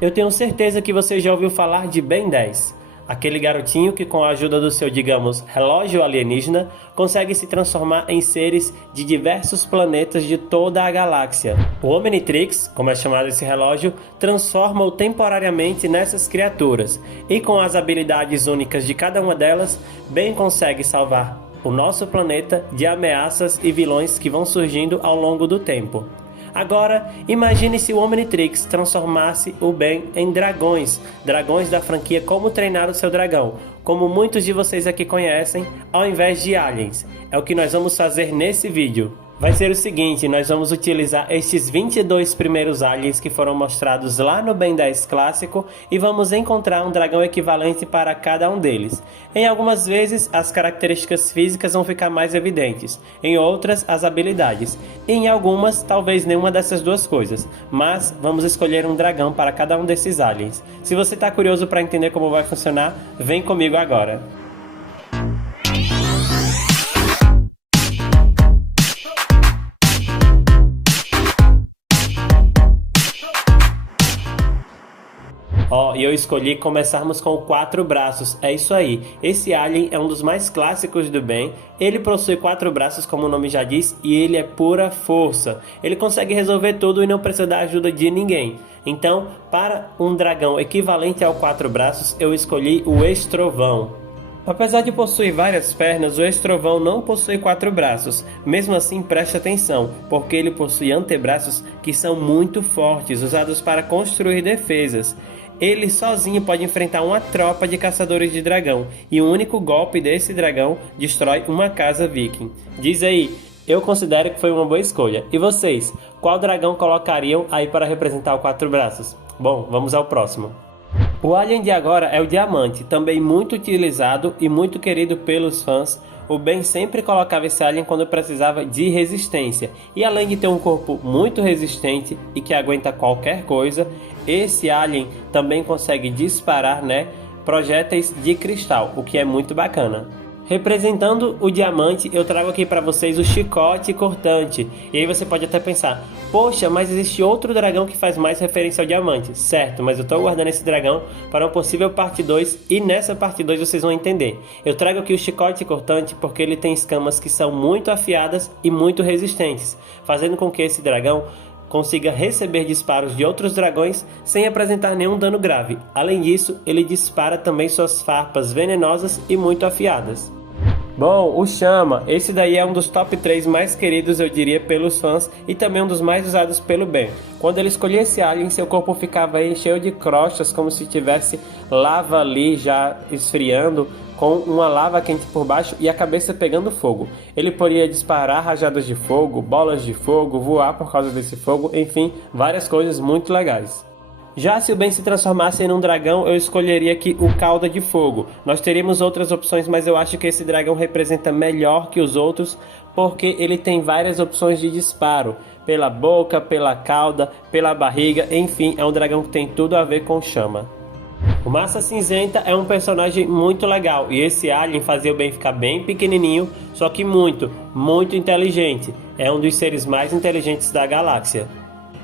Eu tenho certeza que você já ouviu falar de Ben 10, aquele garotinho que, com a ajuda do seu, digamos, relógio alienígena, consegue se transformar em seres de diversos planetas de toda a galáxia. O Omnitrix, como é chamado esse relógio, transforma-o temporariamente nessas criaturas, e com as habilidades únicas de cada uma delas, Ben consegue salvar o nosso planeta de ameaças e vilões que vão surgindo ao longo do tempo. Agora, imagine se o Omnitrix transformasse o Ben em dragões da franquia Como Treinar o Seu Dragão, como muitos de vocês aqui conhecem, ao invés de aliens. É o que nós vamos fazer nesse vídeo. Vai ser o seguinte, nós vamos utilizar estes 22 primeiros aliens que foram mostrados lá no Ben 10 clássico e vamos encontrar um dragão equivalente para cada um deles. Em algumas vezes, as características físicas vão ficar mais evidentes, em outras, as habilidades. E em algumas, talvez nenhuma dessas duas coisas, mas vamos escolher um dragão para cada um desses aliens. Se você está curioso para entender como vai funcionar, vem comigo agora. E eu escolhi começarmos com 4 braços, é isso aí. Esse alien é um dos mais clássicos do Ben, ele possui 4 braços como o nome já diz e ele é pura força. Ele consegue resolver tudo e não precisa da ajuda de ninguém. Então, para um dragão equivalente ao 4 braços, eu escolhi o Estrovão. Apesar de possuir várias pernas, o Estrovão não possui 4 braços. Mesmo assim, preste atenção, porque ele possui antebraços que são muito fortes, usados para construir defesas. Ele sozinho pode enfrentar uma tropa de caçadores de dragão, e um único golpe desse dragão destrói uma casa viking. Diz aí, eu considero que foi uma boa escolha. E vocês, qual dragão colocariam aí para representar o 4 braços? Bom, vamos ao próximo. O alien de agora é o Diamante, também muito utilizado e muito querido pelos fãs. O Ben sempre colocava esse alien quando precisava de resistência. E além de ter um corpo muito resistente e que aguenta qualquer coisa, esse alien também consegue disparar, projéteis de cristal, o que é muito bacana. Representando o Diamante, eu trago aqui para vocês o Chicote Cortante. E aí você pode até pensar, poxa, mas existe outro dragão que faz mais referência ao Diamante. Certo, mas eu estou guardando esse dragão para uma possível parte 2 e nessa parte 2 vocês vão entender. Eu trago aqui o Chicote Cortante porque ele tem escamas que são muito afiadas e muito resistentes, fazendo com que esse dragão consiga receber disparos de outros dragões sem apresentar nenhum dano grave. Além disso, ele dispara também suas farpas venenosas e muito afiadas. Bom, o Chama, esse daí é um dos top 3 mais queridos, eu diria, pelos fãs e também um dos mais usados pelo Ben. Quando ele escolhia esse alien, seu corpo ficava aí cheio de crostas, como se tivesse lava ali já esfriando, com uma lava quente por baixo e a cabeça pegando fogo. Ele poderia disparar rajadas de fogo, bolas de fogo, voar por causa desse fogo, enfim, várias coisas muito legais. Já se o Ben se transformasse em um dragão, eu escolheria aqui o Cauda de Fogo. Nós teríamos outras opções, mas eu acho que esse dragão representa melhor que os outros, porque ele tem várias opções de disparo. Pela boca, pela cauda, pela barriga, enfim, é um dragão que tem tudo a ver com chama. O Massa Cinzenta é um personagem muito legal, e esse alien fazia o Ben ficar bem pequenininho, só que muito inteligente. É um dos seres mais inteligentes da galáxia.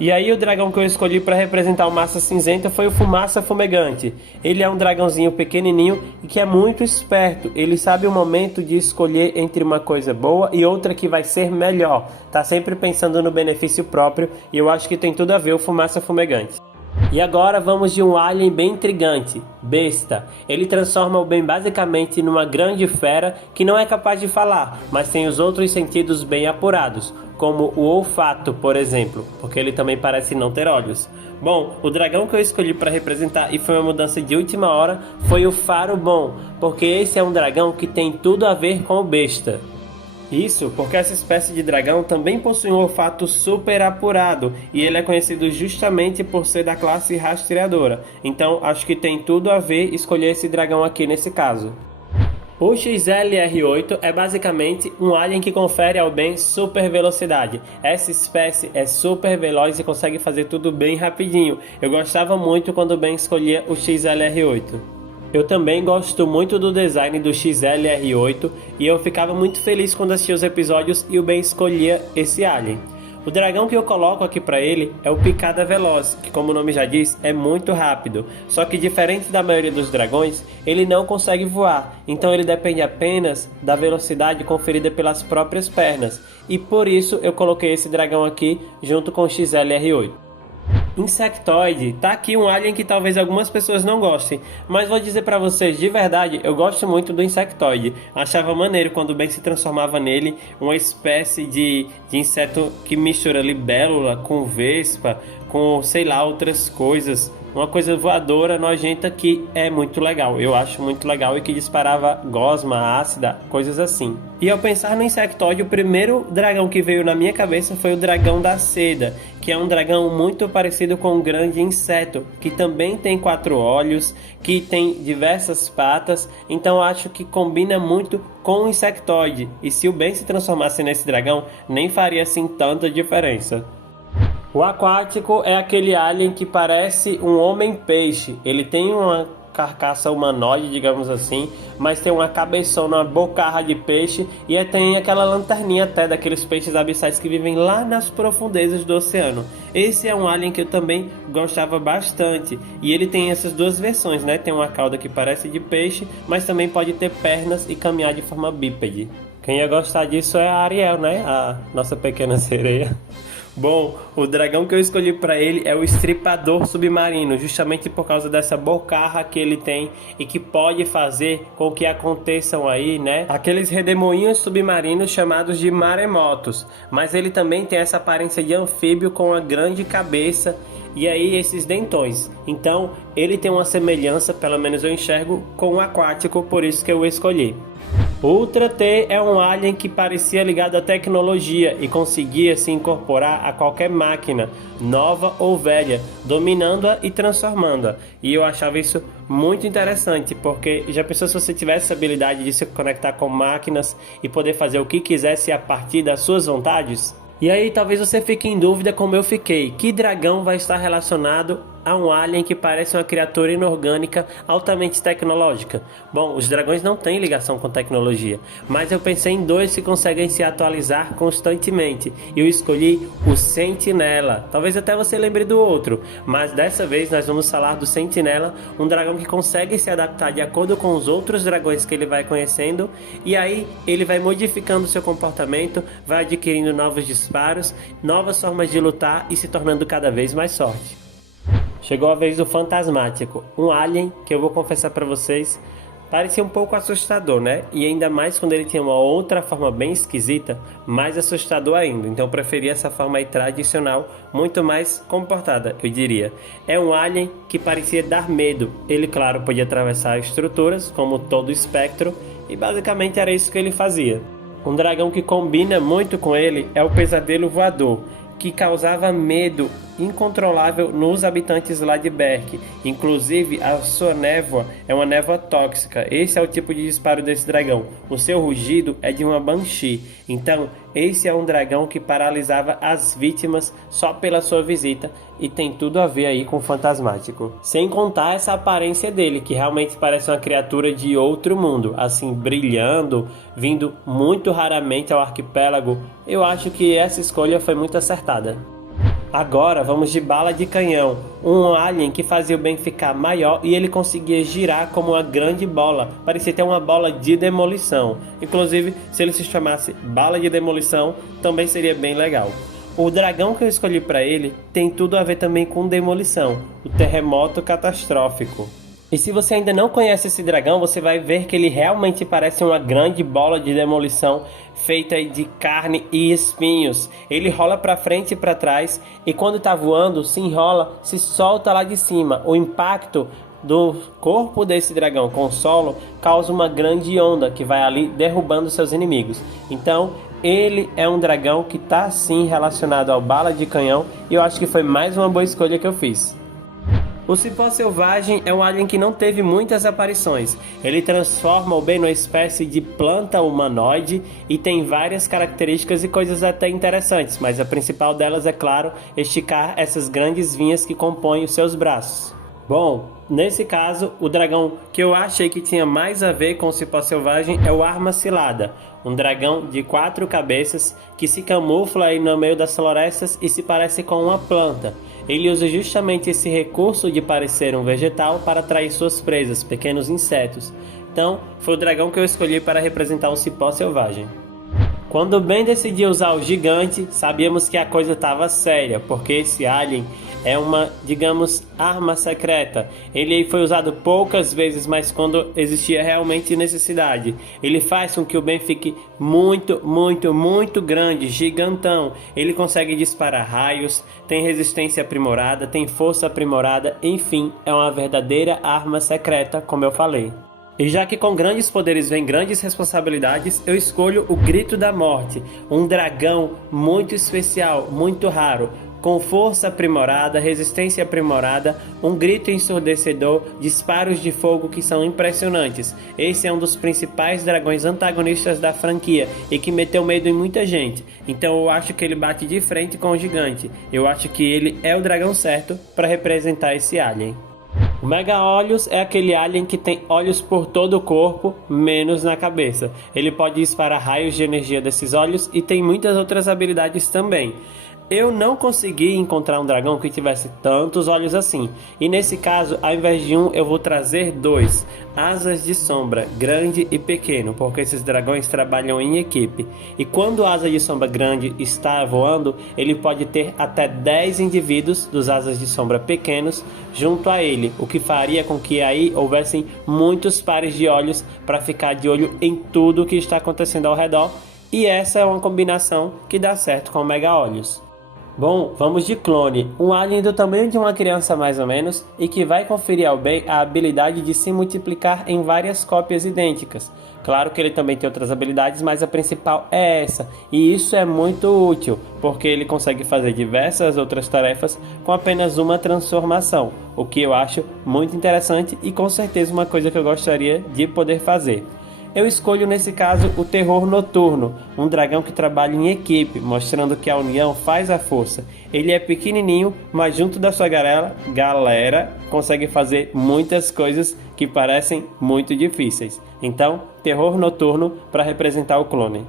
E aí o dragão que eu escolhi para representar o Massa Cinzenta foi o Fumaça Fumegante. Ele é um dragãozinho pequenininho e que é muito esperto. Ele sabe o momento de escolher entre uma coisa boa e outra que vai ser melhor. Tá sempre pensando no benefício próprio e eu acho que tem tudo a ver o Fumaça Fumegante. E agora vamos de um alien bem intrigante, Besta. Ele transforma o Ben basicamente numa grande fera que não é capaz de falar, mas tem os outros sentidos bem apurados, como o olfato, por exemplo, porque ele também parece não ter olhos. Bom, o dragão que eu escolhi para representar e foi uma mudança de última hora foi o Faro Bom, porque esse é um dragão que tem tudo a ver com o Besta. Isso porque essa espécie de dragão também possui um olfato super apurado e ele é conhecido justamente por ser da classe rastreadora, então acho que tem tudo a ver escolher esse dragão aqui nesse caso. O XLR-8 é basicamente um alien que confere ao Ben super velocidade. Essa espécie é super veloz e consegue fazer tudo bem rapidinho. Eu gostava muito quando o Ben escolhia o XLR-8. Eu também gosto muito do design do XLR-8 e eu ficava muito feliz quando assistia os episódios e o Ben escolhia esse alien. O dragão que eu coloco aqui para ele é o Picada Veloz, que como o nome já diz, é muito rápido. Só que diferente da maioria dos dragões, ele não consegue voar, então ele depende apenas da velocidade conferida pelas próprias pernas. E por isso eu coloquei esse dragão aqui junto com o XLR8. Insectoide, tá aqui um alien que talvez algumas pessoas não gostem, mas vou dizer pra vocês, de verdade, eu gosto muito do Insectoide. Achava maneiro quando o Ben se transformava nele, uma espécie de inseto que mistura libélula com vespa, com sei lá, outras coisas. Uma coisa voadora, nojenta, que é muito legal. Eu acho muito legal e que disparava gosma, ácida, coisas assim. E ao pensar no Insectoide, o primeiro dragão que veio na minha cabeça foi o Dragão da Seda, que é um dragão muito parecido com um grande inseto, que também tem 4 olhos, que tem diversas patas, então acho que combina muito com o Insectoide. E se o Ben se transformasse nesse dragão, nem faria assim tanta diferença. O aquático é aquele alien que parece um homem-peixe. Ele tem uma carcaça humanoide, digamos assim, mas tem uma cabeçona, uma bocarra de peixe e tem aquela lanterninha até daqueles peixes abissais que vivem lá nas profundezas do oceano. Esse é um alien que eu também gostava bastante e ele tem essas duas versões, né? Tem uma cauda que parece de peixe, mas também pode ter pernas e caminhar de forma bípede. Quem ia gostar disso é a Ariel, né? A nossa pequena sereia. Bom, o dragão que eu escolhi para ele é o Estripador Submarino, justamente por causa dessa bocarra que ele tem e que pode fazer com que aconteçam aí, né, aqueles redemoinhos submarinos chamados de maremotos. Mas ele também tem essa aparência de anfíbio com uma grande cabeça e aí esses dentões. Então ele tem uma semelhança, pelo menos eu enxergo, com o aquático, por isso que eu o escolhi. Ultra T é um alien que parecia ligado à tecnologia e conseguia se incorporar a qualquer máquina, nova ou velha, dominando-a e transformando-a. E eu achava isso muito interessante, porque já pensou se você tivesse essa habilidade de se conectar com máquinas e poder fazer o que quisesse a partir das suas vontades? E aí talvez você fique em dúvida como eu fiquei, que dragão vai estar relacionado a um alien que parece uma criatura inorgânica altamente tecnológica? Bom, os dragões não têm ligação com tecnologia, mas eu pensei em 2 que conseguem se atualizar constantemente e eu escolhi o Sentinela. Talvez até você lembre do outro, mas dessa vez nós vamos falar do Sentinela, um dragão que consegue se adaptar de acordo com os outros dragões que ele vai conhecendo e aí ele vai modificando seu comportamento, vai adquirindo novos disparos, novas formas de lutar e se tornando cada vez mais forte. Chegou a vez do Fantasmático, um alien que eu vou confessar para vocês, parecia um pouco assustador, né? E ainda mais quando ele tinha uma outra forma bem esquisita, mais assustador ainda. Então eu preferi essa forma aí tradicional, muito mais comportada, eu diria. É um alien que parecia dar medo. Ele, claro, podia atravessar estruturas, como todo espectro, e basicamente era isso que ele fazia. Um dragão que combina muito com ele é o Pesadelo Voador, que causava medo incontrolável nos habitantes lá de Berk. Inclusive, a sua névoa é uma névoa tóxica. Esse é o tipo de disparo desse dragão. O seu rugido é de uma Banshee. Então, esse é um dragão que paralisava as vítimas só pela sua visita e tem tudo a ver aí com o Fantasmático. Sem contar essa aparência dele, que realmente parece uma criatura de outro mundo, assim, brilhando, vindo muito raramente ao arquipélago. Eu acho que essa escolha foi muito acertada. Agora vamos de Bala de Canhão, um alien que fazia o Ben ficar maior e ele conseguia girar como uma grande bola, parecia ter uma bola de demolição. Inclusive, se ele se chamasse Bala de Demolição, também seria bem legal. O dragão que eu escolhi para ele tem tudo a ver também com demolição, o Terremoto Catastrófico. E se você ainda não conhece esse dragão, você vai ver que ele realmente parece uma grande bola de demolição feita de carne e espinhos. Ele rola para frente e para trás e quando está voando, se enrola, se solta lá de cima. O impacto do corpo desse dragão com o solo causa uma grande onda que vai ali derrubando seus inimigos. Então, ele é um dragão que está sim relacionado ao Bala de Canhão e eu acho que foi mais uma boa escolha que eu fiz. O Cipó Selvagem é um alien que não teve muitas aparições. Ele transforma o Ben numa espécie de planta humanoide e tem várias características e coisas até interessantes, mas a principal delas é, claro, esticar essas grandes vinhas que compõem os seus braços. Bom, nesse caso, o dragão que eu achei que tinha mais a ver com o Cipó Selvagem é o Arma Cilada. um dragão de 4 cabeças que se camufla aí no meio das florestas e se parece com uma planta. Ele usa justamente esse recurso de parecer um vegetal para atrair suas presas, pequenos insetos. Então, foi o dragão que eu escolhi para representar o cipó selvagem. Quando Ben decidiu usar o gigante, sabíamos que a coisa estava séria, porque esse alien é uma, digamos, arma secreta. Ele foi usado poucas vezes, mas quando existia realmente necessidade. Ele faz com que o Ben fique muito, muito, muito grande, gigantão. Ele consegue disparar raios, tem resistência aprimorada, tem força aprimorada, enfim, é uma verdadeira arma secreta, como eu falei. E já que com grandes poderes vem grandes responsabilidades, eu escolho o Grito da Morte, um dragão muito especial, muito raro, com força aprimorada, resistência aprimorada, um grito ensurdecedor, disparos de fogo que são impressionantes. Esse é um dos principais dragões antagonistas da franquia e que meteu medo em muita gente. Então eu acho que ele bate de frente com o gigante. Eu acho que ele é o dragão certo para representar esse alien. O Mega Olhos é aquele alien que tem olhos por todo o corpo, menos na cabeça. Ele pode disparar raios de energia desses olhos e tem muitas outras habilidades também. Eu não consegui encontrar um dragão que tivesse tantos olhos assim. E nesse caso, ao invés de um, eu vou trazer 2. Asas de sombra, grande e pequeno, porque esses dragões trabalham em equipe. E quando a asa de sombra grande está voando, ele pode ter até 10 indivíduos dos asas de sombra pequenos junto a ele, o que faria com que aí houvessem muitos pares de olhos para ficar de olho em tudo o que está acontecendo ao redor. E essa é uma combinação que dá certo com o Mega Olhos. Bom, vamos de clone, um alien do tamanho de uma criança mais ou menos e que vai conferir ao Ben a habilidade de se multiplicar em várias cópias idênticas. Claro que ele também tem outras habilidades, mas a principal é essa, e isso é muito útil, porque ele consegue fazer diversas outras tarefas com apenas uma transformação, o que eu acho muito interessante e com certeza uma coisa que eu gostaria de poder fazer. Eu escolho nesse caso o Terror Noturno, um dragão que trabalha em equipe, mostrando que a união faz a força. Ele é pequenininho, mas junto da sua galera consegue fazer muitas coisas que parecem muito difíceis. Então, Terror Noturno para representar o clone.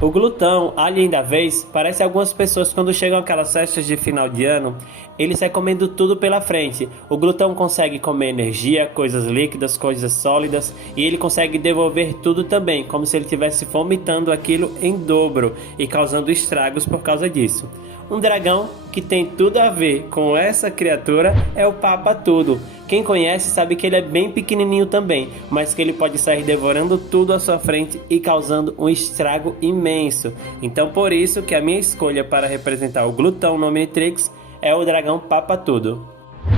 O glutão, alien da vez, parece algumas pessoas quando chegam aquelas festas de final de ano, ele sai comendo tudo pela frente. O glutão consegue comer energia, coisas líquidas, coisas sólidas, e ele consegue devolver tudo também, como se ele estivesse vomitando aquilo em dobro e causando estragos por causa disso. Um dragão que tem tudo a ver com essa criatura é o Papa Tudo. Quem conhece sabe que ele é bem pequenininho também, mas que ele pode sair devorando tudo à sua frente e causando um estrago imenso. Então por isso que a minha escolha para representar o glutão no Omnitrix é o dragão Papa Tudo.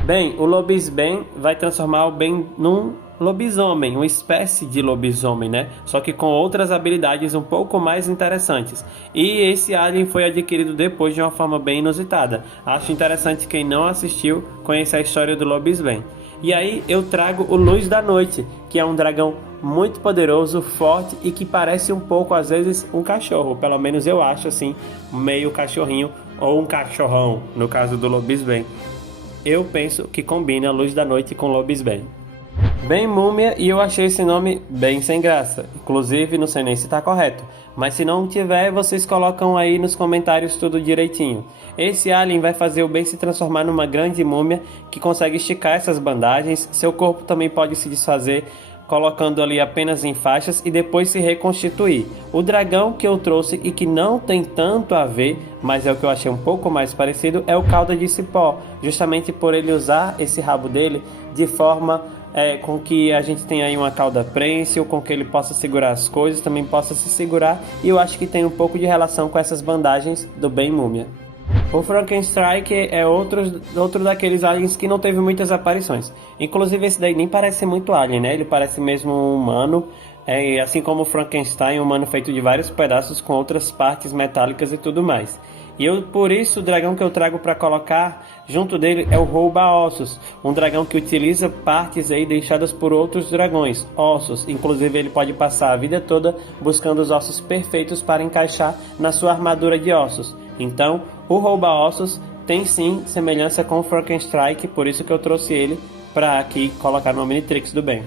Bem, o Lobisbane vai transformar o Ben num lobisomem, uma espécie de lobisomem, né? Só que com outras habilidades um pouco mais interessantes. E esse alien foi adquirido depois de uma forma bem inusitada. Acho interessante quem não assistiu conhecer a história do Lobisbane. E aí eu trago o Luz da Noite, que é um dragão muito poderoso, forte e que parece um pouco às vezes um cachorro. Pelo menos eu acho assim, meio cachorrinho ou um cachorrão, no caso do Lobisbane. Eu penso que combina Luz da Noite com Lobisbane. Bem múmia, e eu achei esse nome bem sem graça. Inclusive, não sei nem se está correto. Mas se não tiver, vocês colocam aí nos comentários tudo direitinho. Esse alien vai fazer o Ben se transformar numa grande múmia que consegue esticar essas bandagens. Seu corpo também pode se desfazer, colocando ali apenas em faixas e depois se reconstituir. O dragão que eu trouxe e que não tem tanto a ver, mas é o que eu achei um pouco mais parecido, é o Cauda de Cipó. Justamente por ele usar esse rabo dele de forma com que a gente tenha aí uma cauda prêncil, com que ele possa segurar as coisas, também possa se segurar, e eu acho que tem um pouco de relação com essas bandagens do Ben Múmia. O Frankenstrike é outro daqueles aliens que não teve muitas aparições. Inclusive esse daí nem parece muito alien, né? Ele parece mesmo um humano, assim como o Frankenstein, um humano feito de vários pedaços com outras partes metálicas e tudo mais. E por isso o dragão que eu trago para colocar junto dele é o Rouba-Ossos, um dragão que utiliza partes aí deixadas por outros dragões, ossos. Inclusive ele pode passar a vida toda buscando os ossos perfeitos para encaixar na sua armadura de ossos. Então o Rouba-Ossos tem sim semelhança com o Frankenstrike, por isso que eu trouxe ele para aqui colocar no Omnitrix do bem.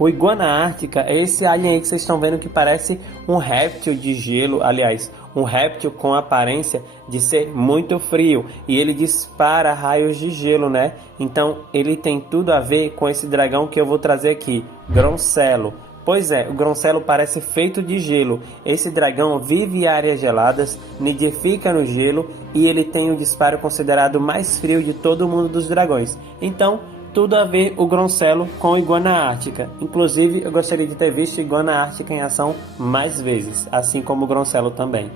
O Iguana Ártica é esse alien aí que vocês estão vendo que parece um réptil de gelo, aliás, um réptil com aparência de ser muito frio e ele dispara raios de gelo, né? Então ele tem tudo a ver com esse dragão que eu vou trazer aqui, Gronselo. Pois é, o Gronselo parece feito de gelo. Esse dragão vive em áreas geladas, nidifica no gelo e ele tem o disparo considerado mais frio de todo o mundo dos dragões. Então, tudo a ver o Gronselo com Iguana Ártica. Inclusive, eu gostaria de ter visto Iguana Ártica em ação mais vezes, assim como o Gronselo também.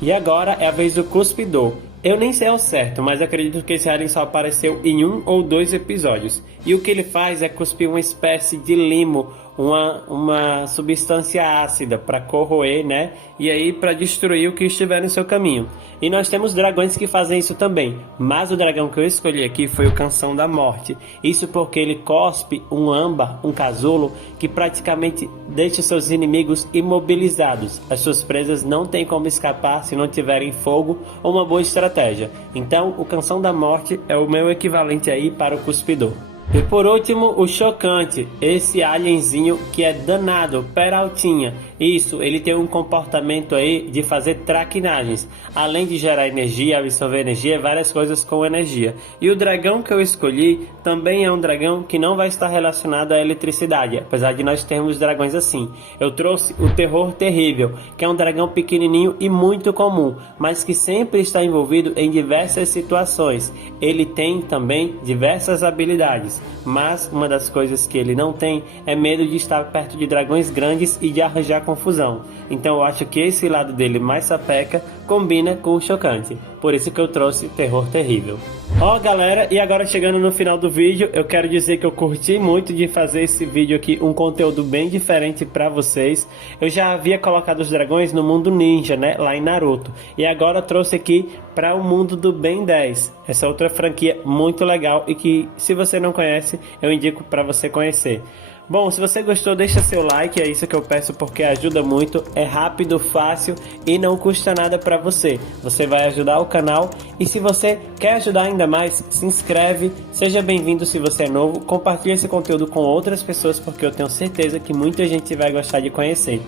E agora é a vez do Cuspidor. Eu nem sei ao certo, mas acredito que esse alien só apareceu em 1 ou 2 episódios. E o que ele faz é cuspir uma espécie de limo, uma substância ácida para corroer, né? E aí para destruir o que estiver no seu caminho. E nós temos dragões que fazem isso também, mas o dragão que eu escolhi aqui foi o Canção da Morte. Isso porque ele cospe um âmbar, um casulo, que praticamente deixa seus inimigos imobilizados. As suas presas não têm como escapar se não tiverem fogo ou uma boa estratégia. Então o Canção da Morte é o meu equivalente aí para o Cuspidor. E por último, o Chocante, esse alienzinho que é danado, peraltinha. Isso, ele tem um comportamento aí de fazer traquinagens, além de gerar energia, absorver energia, várias coisas com energia. E o dragão que eu escolhi também é um dragão que não vai estar relacionado à eletricidade, apesar de nós termos dragões assim. Eu trouxe o Terror Terrível, que é um dragão pequenininho e muito comum, mas que sempre está envolvido em diversas situações. Ele tem também diversas habilidades, mas uma das coisas que ele não tem é medo de estar perto de dragões grandes e de arranjar confusão. Então eu acho que esse lado dele mais sapeca combina com o Chocante. Por isso que eu trouxe Terror Terrível. Ó galera, e agora chegando no final do vídeo, eu quero dizer que eu curti muito de fazer esse vídeo aqui, um conteúdo bem diferente pra vocês. Eu já havia colocado os dragões no mundo ninja, né, lá em Naruto. E agora trouxe aqui para o mundo do Ben 10. Essa outra franquia muito legal e que, se você não conhece, eu indico para você conhecer. Bom, se você gostou, deixa seu like, é isso que eu peço porque ajuda muito, é rápido, fácil e não custa nada para você. Você vai ajudar o canal e se você quer ajudar ainda mais, se inscreve, seja bem-vindo se você é novo, compartilhe esse conteúdo com outras pessoas porque eu tenho certeza que muita gente vai gostar de conhecer.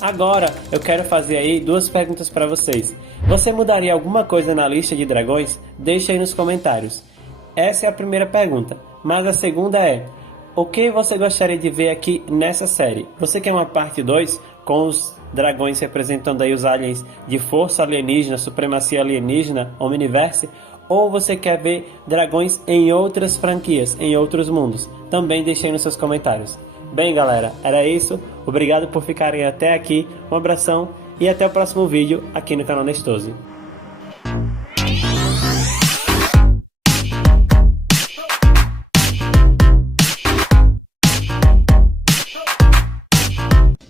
Agora, eu quero fazer aí 2 perguntas para vocês. Você mudaria alguma coisa na lista de dragões? Deixa aí nos comentários. Essa é a primeira pergunta, mas a segunda é: o que você gostaria de ver aqui nessa série? Você quer uma parte 2 com os dragões representando aí os aliens de força alienígena, supremacia alienígena, Omniverse? Ou você quer ver dragões em outras franquias, em outros mundos? Também deixei nos seus comentários. Bem galera, era isso. Obrigado por ficarem até aqui. Um abração e até o próximo vídeo aqui no canal Nestoso.